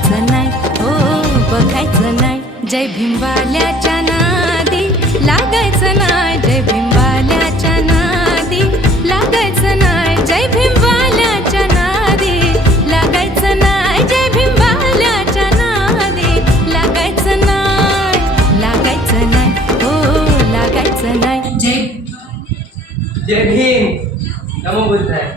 बघायचं नाही, हो बघायचं नाही. जय भीमवाल्याच्या नादी लागायचं नाही, जय भीमवाल्याच्या नादी लागायचं नाही, जय भीमवाल्याच्या नादी लागायचं नाही, जय भीमवाल्याच्या नादी लागायचं नाही, लागायचं नाही, हो लागायचं नाही. जय भीम. नमो बुद्धाय.